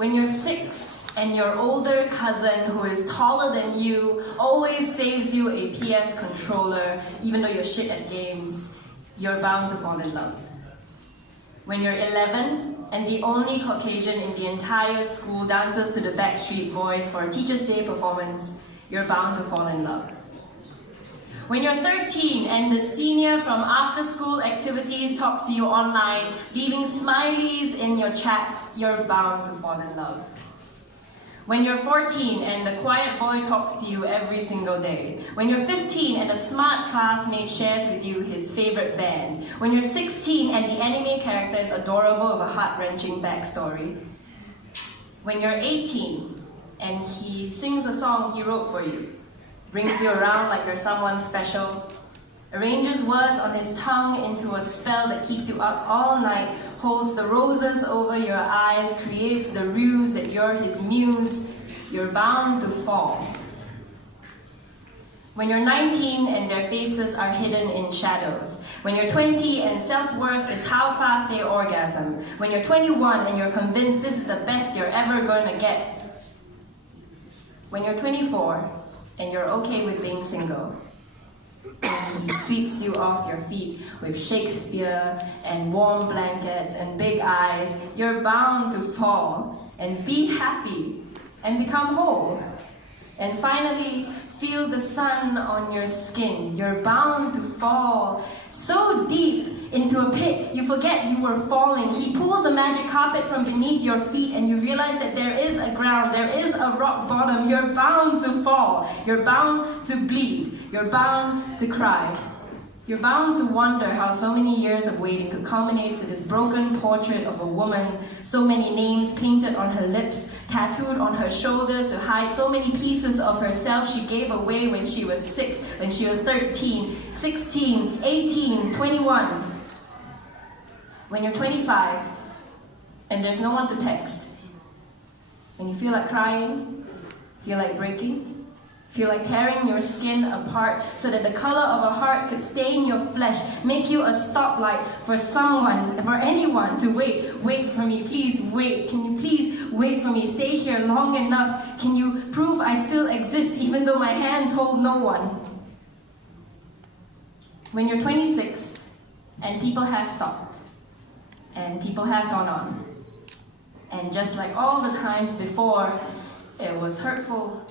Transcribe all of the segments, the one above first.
When you're 6 and your older cousin who is taller than you always saves you a PS controller even though you're shit at games, you're bound to fall in love. When you're 11 and the only Caucasian in the entire school dances to the Backstreet Boys for a Teacher's Day performance, you're bound to fall in love. When you're 13 and the senior from after-school activities talks to you online, leaving smileys in your chats, you're bound to fall in love. When you're 14 and the quiet boy talks to you every single day. When you're 15 and a smart classmate shares with you his favorite band. When you're 16 and the anime character is adorable with a heart-wrenching backstory. When you're 18 and he sings a song he wrote for you, brings you around like you're someone special, arranges words on his tongue into a spell that keeps you up all night, holds the roses over your eyes, creates the ruse that you're his muse, you're bound to fall. When you're 19 and their faces are hidden in shadows. When you're 20 and self-worth is how fast they orgasm. When you're 21 and you're convinced this is the best you're ever going to get. When you're 24 and you're okay with being single. And he sweeps you off your feet with Shakespeare and warm blankets and big eyes. You're bound to fall and be happy and become whole. And finally, feel the sun on your skin. You're bound to fall so deep into a pit you forget you were falling. He pulls the magic carpet from beneath your feet and you realize that there is a ground, there is a rock bottom. You're bound to fall. You're bound to bleed. You're bound to cry. You're bound to wonder how so many years of waiting could culminate to this broken portrait of a woman, so many names painted on her lips, tattooed on her shoulders to hide so many pieces of herself she gave away when she was 6, when she was 13, 16, 18, 21. When you're 25 and there's no one to text, and you feel like crying, feel like breaking, feel like tearing your skin apart so that the color of a heart could stain your flesh, make you a stoplight for someone, for anyone to wait. Wait for me, please wait. Can you please wait for me? Stay here long enough. Can you prove I still exist even though my hands hold no one? When you're 26 and people have stopped and people have gone on, and just like all the times before, it was hurtful,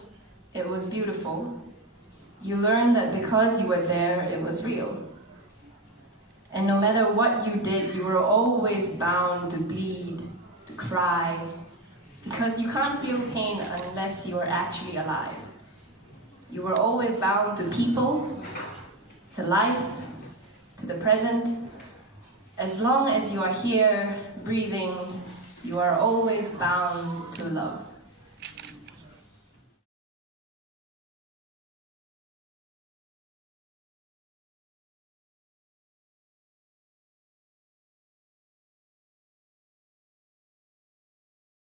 it was beautiful. You learned that because you were there, it was real. And no matter what you did, you were always bound to bleed, to cry, because you can't feel pain unless you are actually alive. You were always bound to people, to life, to the present. As long as you are here, breathing, you are always bound to love.